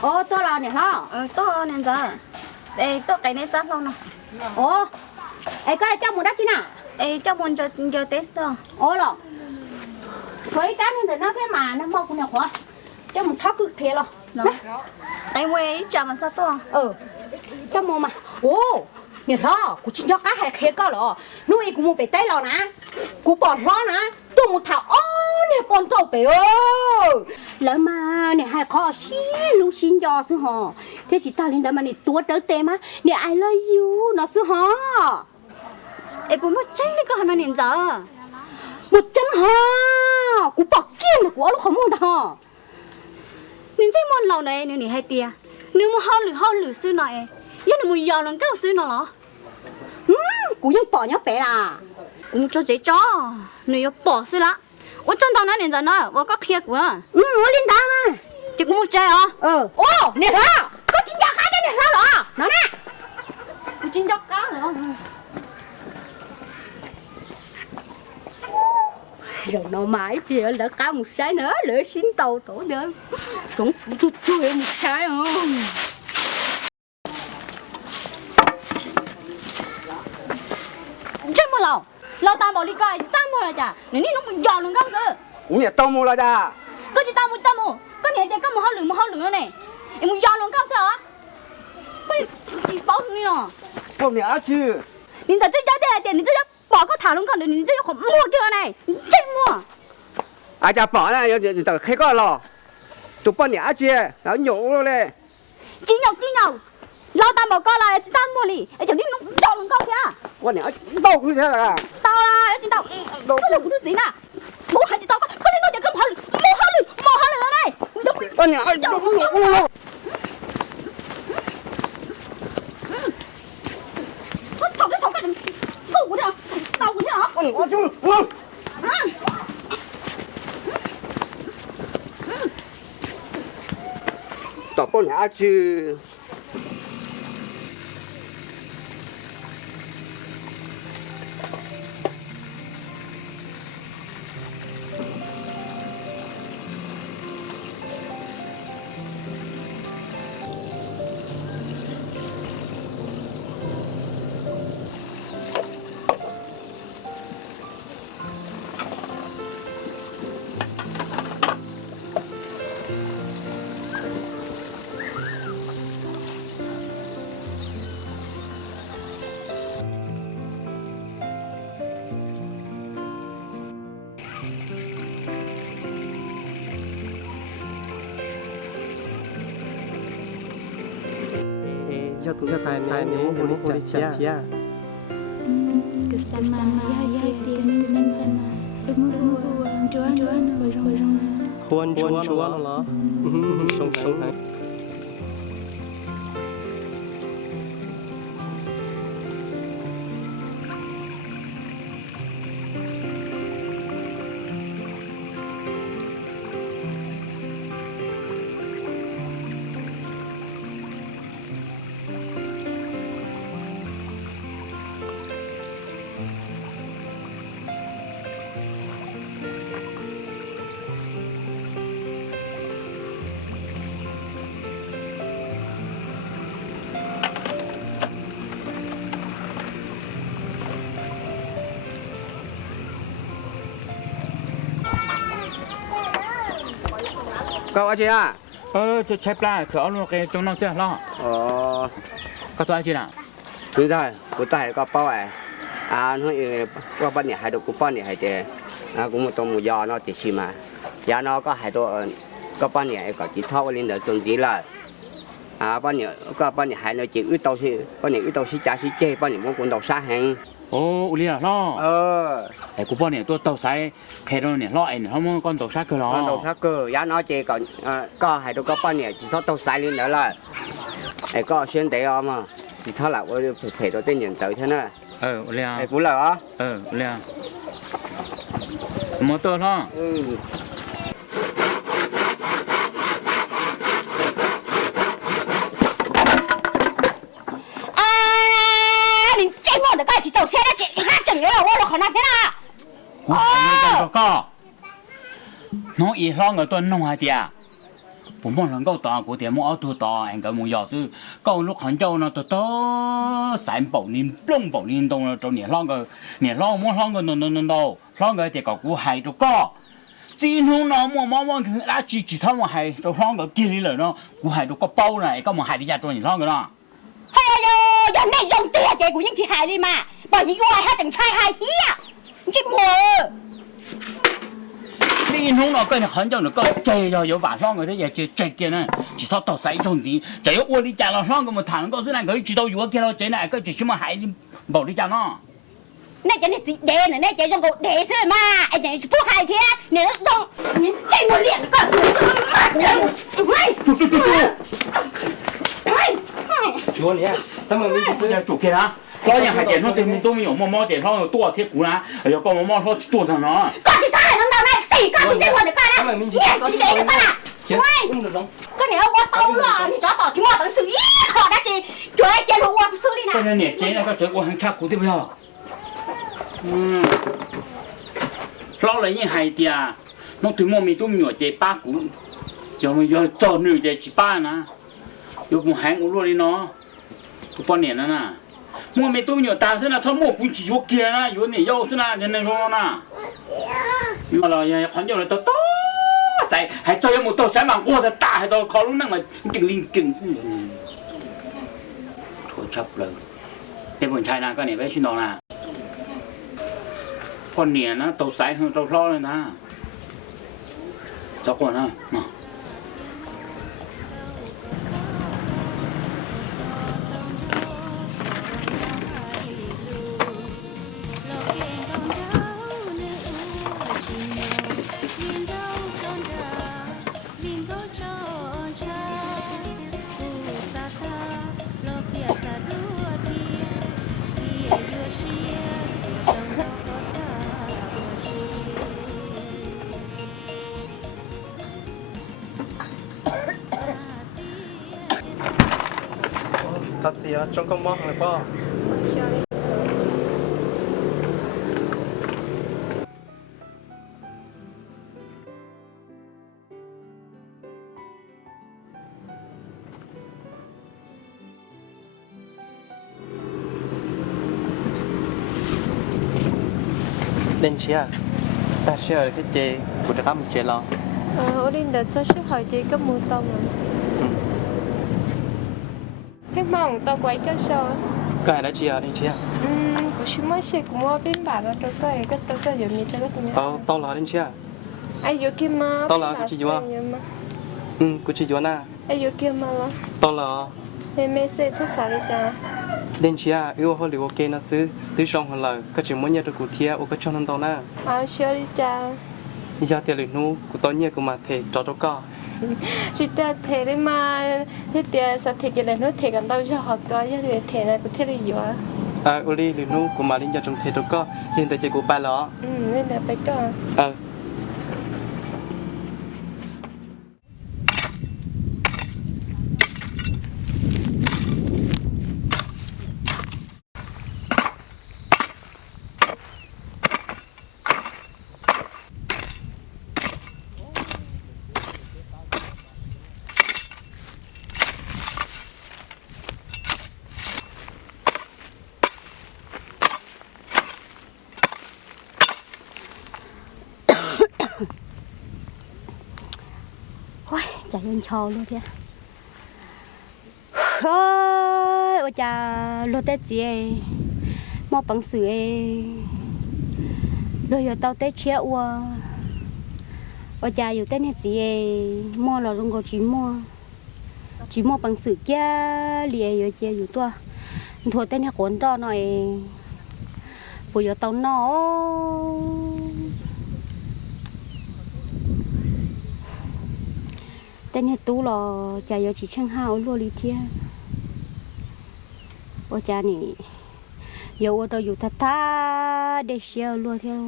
Ồ, tôi là nè hả? Tôi nè giờ. Ê, tôi cái này chắc luôn nè. Ồ, ê, cái cho một đất chứ nào? Ê, cho muốn cho test rồi. Ồ rồi. Với cái nên nó cái mà nó mọc nhà khóa. Cho một thóc cực thế rồi. Đó. Em quay chả mà sao tôi? Cho một mà. Ồ, nè đó, của chị cho cá hay khé có rồi. Nuôi của một bể tay rồi nè. Của bỏ rõ nè. Tôi một thảo ô nè con trâu bể ơi. Lỡ mà nè hai khó xí lưu xin cho sư hò. Thế chị ta lên đó mà nè tua trở tên á. Nè I love you nó sư hò. Ê, bố mất tránh đi có hai mà nền giờ. Một chân hò. Của bỏ kiên là của lúc không muốn hò. Nên chắc muốn lâu này nếu nè hay tia. Nếu mà ho lử sư này. Nhất là mùi giò lần cao sư nó lọ. Của dân bỏ nhá bé à. Cũng cho dễ cho. Nếu bỏ sư lạ. Ủa chân tao nói nền giờ nó. Ủa có kia của. Ủa lên đó mà. Chị cũng một chơi hả? Ô, nè sao? Có chín giọt cá đây nè sao rồi? Nó nè. Có chín giọt cá nữa. Rồi nó mãi thì lỡ cá một sái nữa. Lỡ xin tàu tổ nữa. Cũng chui một sái không? Chết mà lâu. Lâu ta bảo đi coi. Sao mua là chả. Nếu nó một giò luôn không cơ. Ủa nhà tao mua là cha. Có chị tao mua. Có nhà thì có một ho lửa này. Em một giò luôn không cơ hả? Có chị bảo đi nào. Con nhà chứ. Nhìn thật chứ cháu tiền nhìn chứ bỏ có thả luôn không được nhìn chứ không mua chưa này. Chết mua. Ai cha bỏ này tao khai có lò. Tụi con nhà chứ. Nó nhổ luôn đây. Chị nhậu. Lâu ta bảo coi là chị tao mua đi. Em chẳng biết nó giò luôn không kìa. Con nhà đâu như thế là. Tao là chị tao. Có được cũng gì nè. Bố hai chị tao có thể nói chẳng có mua lửa này. Con nhà đâu cũng nhổ luôn. Thằng cái thằng của tao của hả? Con nhà chứ. Tao con nhà chứ. Cho thầy nếu muốn đi chặt kia. Kesama ya tiêm sama. Đừng chuan rồi. Chuan là. Sống này. Cậu chị à, จะใช้ปลาคือเอาลงไปตรงนั้นเสียล่ะ ก็ตัวจีน่ะ đúng rồi của tài có bao à nó có bao nhiêu hai độ cũng bao nhiêu hai chế cũng một tông một giò nó chỉ xí mà giá nó có hai độ có bao nhiêu có chỉ thao lên được tuần gì là bao nhiêu có bao nhiêu hai nó chỉ ướt tàu xí bao nhiêu ướt tàu xí chả xí chê bao nhiêu muốn cuốn tàu xa hàng โอ้อุลีล่ะไอ้กูป้อนเนี่ยตัวเต่าไซแค่ตรงเนี่ยล่อไอ้เนี่ยเขามันก้อนเต่าซักคือล่ะ con tàu xa cơ giá nó chỉ còn có hai độ có bao nhiêu chỉ thao tàu xa lên nữa là có xuyên tế mà chỉ thao là phải đồ tên nhận tới thế này อุลี cũng là đó อุลีมอเตอร์ล่ะ 你这么的干起走车的这还整有了我了好那天啊 กูก็น้องอีล่องกับตัวน้องไอเดียผมมองหลังก็ต่อกูเดี๋ยวมองเอาตัวต่อเองก็มองยอซื้อก็ลูกขันเจ้านะตัวสายเป่าลิ้นปล้องเป่าลิ้นตรงตรงเนี่ยล่องก็เนี่ยล่องมองล่องก็นนล่องก็เดี๋ยวก็กูหายตัวก็จีนห้องน้องมองคืออาจีท่ามาหายตัวล่องก็กินเลยเนาะกูหายตัวก็เป้าไหนก็มาหายที่ยาตัวเนี่ยล่องก็เนาะ 哎呦，人哋用啲啊，这股英似係你嘛，不然我係整菜係啲啊，你知冇？จีนห้องน้องก็เนี่ยขันเจ้าเนี่ยก็เจีย有把ล่องก็ได้เจี嘅呢จีท่าตัวใส่ตรงนี้จะ有我哋家啦ล่องก็มาถามก็สุนัขก็知道如果見到這呢ก็就起碼係冇啲家เนาะ 那人哋地呢，那這種個地是嘛，哎，人是不係嘅，你用你這麼兩個，喂， chúa nè tao mà mìnhซื้อจุกแค่นะเราอย่างหายใจท้องเต็มตัวมีอยู่มอเดี๋ยวท้องตัวเทียบกูนะเดี๋ยวก็มอท้องตัวทางเนาะ 個其他人能到那，第個你這我的幹啦，你也是地的幹啦，喂，個你我到了，你找到就我等xử理好的是，最接觸我是xử理 ก็ 呢。 เนี่ยเจ๊นะก็เจอกูหันชักกูที่ไม่เอาเราเลยยังหายเดียน้องถึงมอมีตัวมีอยู่เจ๊ป้ากูอย่ามาอย่าจอดหนึ่งเจ๊จีป้านะอยู่กูหางกูรู้เลยเนาะกูป้อนเนี่ยนั่นน่ะมัวมีตัวมีอยู่ตาเส้นนะถ้ามัวกูจีโยเกียนะอยู่เนี่ยโยเส้นนะจะในร้อนนะอยู่อะไรอย่างขันเจ้าเลยตัวใส่ให้ตัวยังหมดตัวใส่บางกูจะตาให้ตัวคอลุงนั่งมากิ่งลิงกิ่งสิถั่วชับเลยในบนชายนาก็เนี่ยไปชินองนะพอเนี่ยนะตัวใส่ของตัวร้อนเลยนะสักคนนะเนาะ thật gì á trong công mong này po lên chia ta share cái chè của ta mình chè lo Odin đã cho sức hỏi chị cấp mua xong rồi. Hết mong tao quay cho sao? cái đó chia lên chia Của chúng mới sẽ cũng mua bên bản là cái tao có dùng như thế đó nhá. tao lo lên chia Ai vô kia mà. Tao là cái gì vậy? của chị Joanna Ai vô kia mà lo. tao là Mẹ sẽ cho xả đi cha. lên chia yêu hồi liệu ok nó xứ từ trong hồi lời cái chuyện muốn nhớ được cụ thể ở cái trong năm tao na Xưa đi cha. bây giờ tiền nu của tao nhớ của mà thể cho tao có Chị ta thế đấy mà thế tiền sao thế cái này nó thế còn tao cho học đó chứ thì thế này có thế là gì vậy? Oli liệu nu của mà lên giờ trong thể tao có hiện tại chỉ của ba lọ Nên là phải có. ôi chả yên trò luôn thế ôi ôi chả lô tết gì ấy mua bằng sữa ấy rồi giờ tao tết chia ua ôi chảอยู่tết này gì ấy mua là không có chỉ mua bằng sữa kia liền rồi chiaอยู่ตัวthua tết này cuốn cho này bây giờ tao nó tên này tú là cha giờ chỉ chẳng hao luôn đi thiên ô cha này giờ ô tô dù thà để xeo luôn theo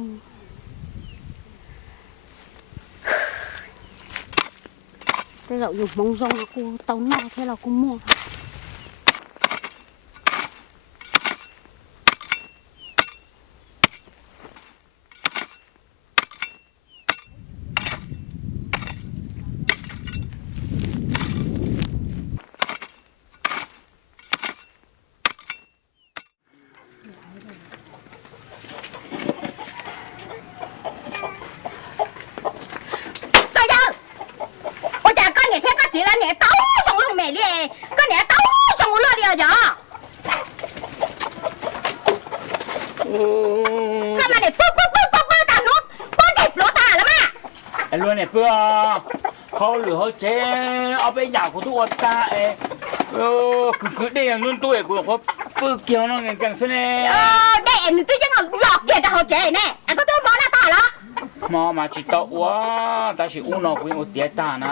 thế là dùng mong rong cô tao nọ thế là cô mua luôn này bữa họ lửa họ chế ở bên nhà của tôi ta ấy cứ đây luôn tôi của họ bữa kia nó ngày càng xinh nè để tôi chắc là lọt về cho họ chế nè anh có tôi món nào tao đó mà chỉ tao quá ta chỉ uống nó cũng một tiệt ta nè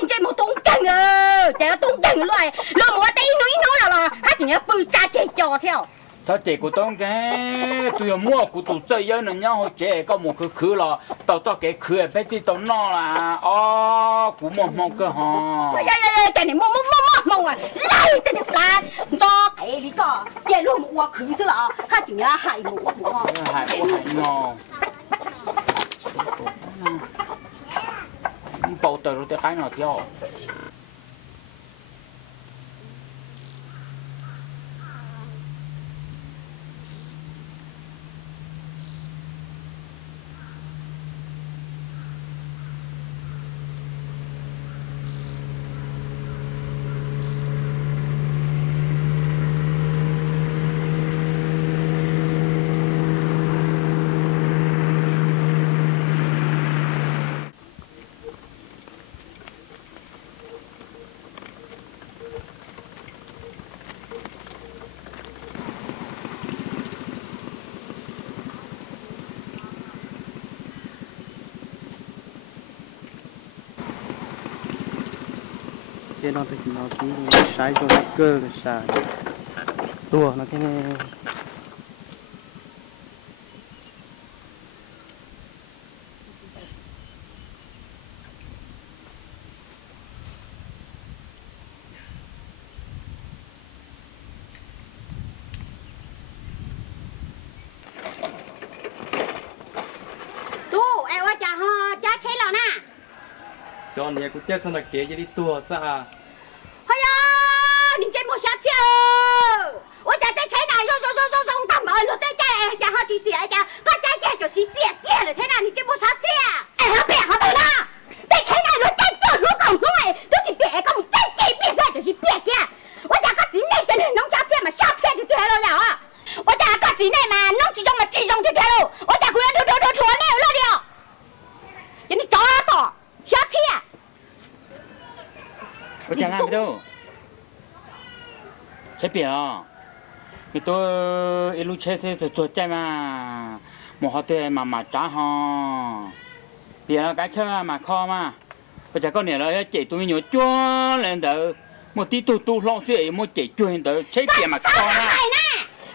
你这么懂劲啊，这个懂劲了，老莫得弄了，还真要不加这脚条。他这个东cái tôi mua của tụi chơi nhớ nhau họ chế có một cái khứ là tao cái khứ ở bên tao nó là của một cái hả cái này mua à lại tên được là cho cái có chế luôn một quả khứ là他真要害我害nó bao tờ rồi cái nào theo cái nó thì nó cũng sai cho cái cơ là sai tua nó cái này cho này cũng chắc là kế cho đi tua sao hay à nhìn chơi một sát chiêu ôi cha chơi này rồi tầm ở luôn chơi cha họ chỉ xỉa cha có chơi cho xỉa kia là thế nào nhìn chơi một sát chiêu họ bẻ họ từ đó chơi này luôn chơi luôn còn luôn này tôi chỉ bẻ có một chơi bẻ ra cho xỉa kia ôi cha có gì này cho nên nông sát chiêu mà sát chiêu thì thế rồi nào à ôi cha có gì này mà nông chỉ trong thì thế rồi ôi cha cũng đưa thua này luôn đi à cho nên chó to sát chiêu có chẳng ai đâu chế biển à thì tôi lúc chế xe rồi chuột chạy mà một họ tiền mà trả họ biển là cái chơi mà kho mà bây giờ con này là chạy tôi nhớ chua lên tới một tí tu long suy một chạy chua tới chế biển mà kho mà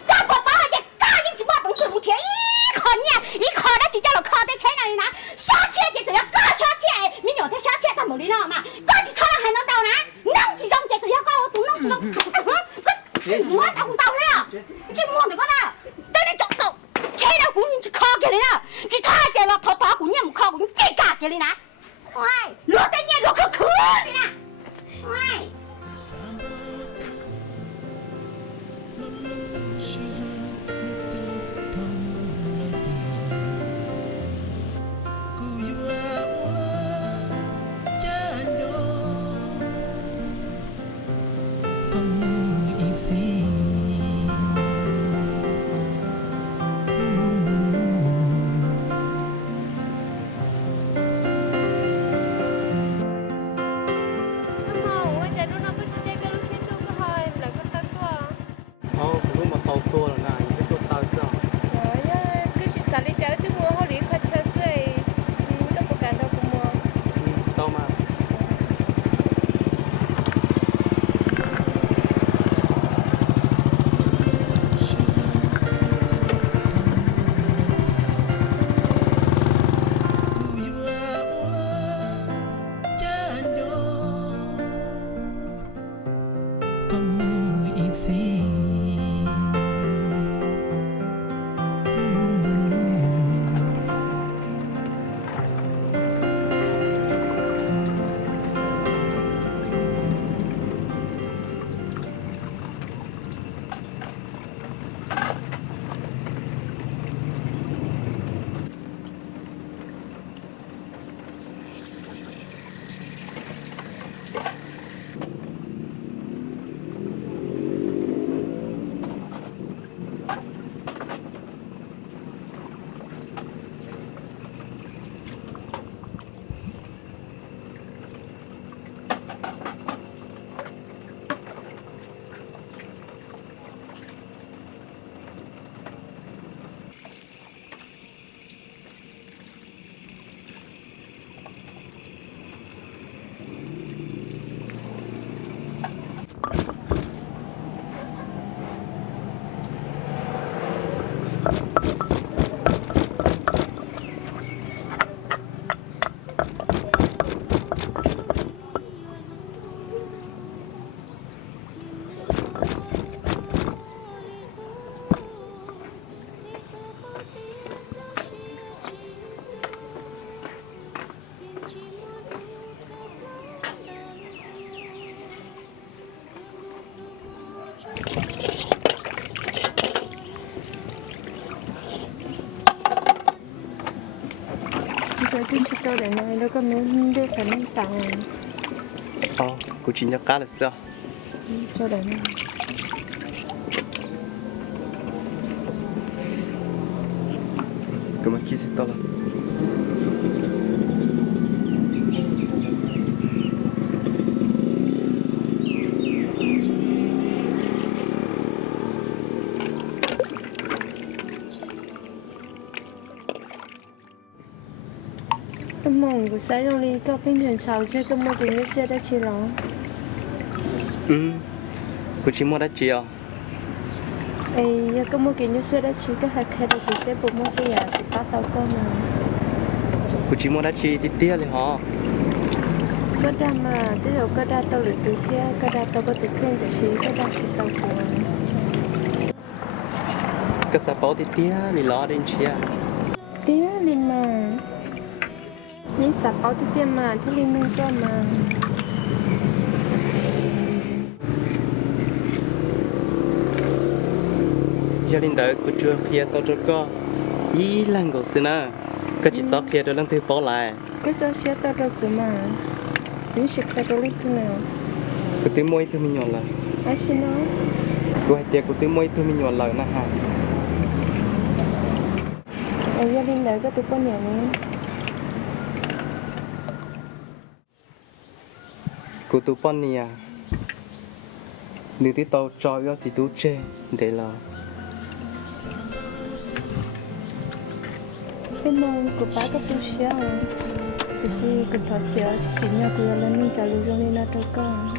các bà bảo là cái những chúng ta bằng sự một thế ý khó đó chỉ cho là khó đấy thế này nè sát chết thì要杀chết mình nhớ thế sát chết tao một đi nào mà có chỉ khó là hành động đâu nè nông chỉ trong thì要có tụi nông chỉ trong cái mua tao không tao đấy chỉ mua được cái nào đây này chọn tao chế đâu cũng chỉ khó cái này nè chỉ thay cái là thọ cũng như một khó cũng chế cả cái này nè ôi lúa tay nhẹ lúa khứ đi nè ôi cho để nói đâu có muốn đưa phải nâng tặng cô chỉ nhắc cá là sao cho để nói cứ mà khi sẽ to là cái mong của sai trong đi có bên đường sau chứ cái mong tiền xe đã chia lắm cô chỉ mua đã chia ấy giờ cái mong tiền xe đã chia cái hạt khai được thì sẽ bụng mong cái nhà thì bắt tao con mà cô chỉ mua đã chia tí tiaเลยhả cái đa mà cái đầu cái đa tao được từ kia cái đa tao có từ kia để xí cái đa xí tao của cái sạp bao tí tia lì ló đến chia tía lên mà những sạp áo thì tiêm mà thì lên nâng cho mà gia đình đó cô chưa phía tao cho có ý lần của xin à cái chỉ sót phía đó lần thứ bao lại cái cho xe tao đâu của mà những sự tao đâu biết thế nào cô tới môi thôi mình nhọn lại ai xin nói cô hay tiệc cô tới môi thôi mình nhọn lại na ha ở gia đình đó có tụi con nhỏ nữa cô tụi con nè nếu tí tao cho cái gì tú chê để là cái mong của bác có tu xe à cái gì cần thoát xe chỉ nhà của là nên trả lưu cho nên là đâu có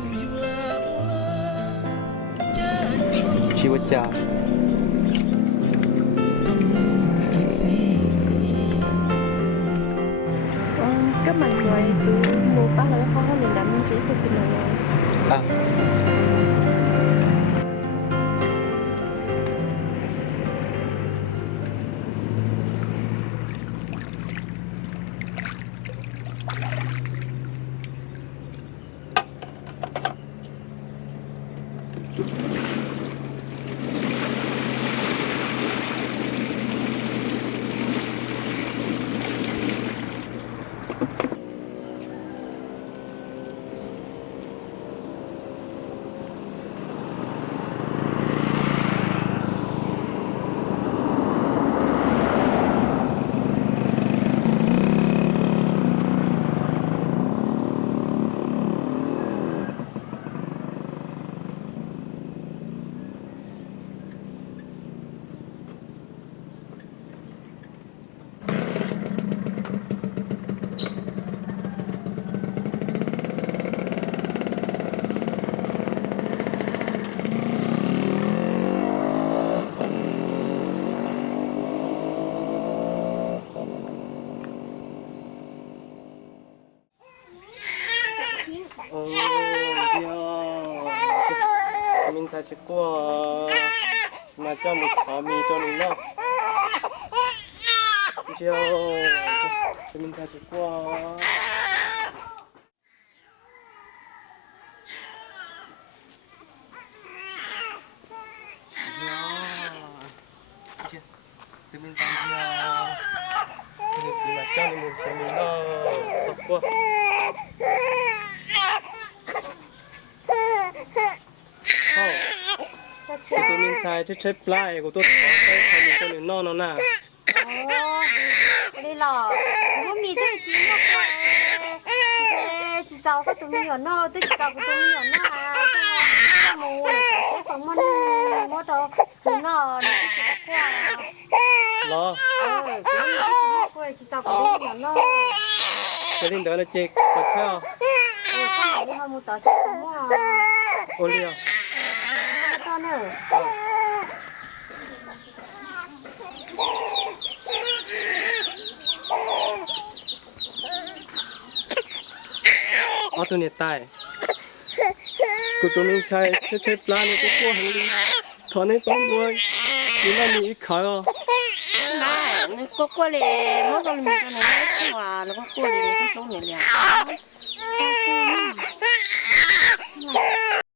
chỉ có chào các bạn rồi cứ mua bác là khó hơn mình làm mình chỉ được cái nào à mình thấy chỉ qua mà cho một thỏ mì cho mình đó chiều mình thấy chỉ qua mình thấy thì là cho mình xem mình đó sắp quá tụi mình xài chết play của tôi thấy mình cho mình non nè đây là khôngมีthế chỉ nó qua chỉ giàu cái tụi mình nhỏ nó tôi chỉ giàu cái tụi mình nhỏ nó à cái mù cái phần món món đó nó chỉ qua lo chỉ giàu cái tụi mình nhỏ nó cái linh đó là chết bật theo cái này mua tỏi chắc không mua ô liu cho nữa ở tụi này tai của tụi mình xài chết plan này cũng qua hàng đi thọ này bóng đuôi nhưng mà mình ít khởi à nó có qua lì mỗi con mình cái này nó hòa nó có qua lì nó sống này nè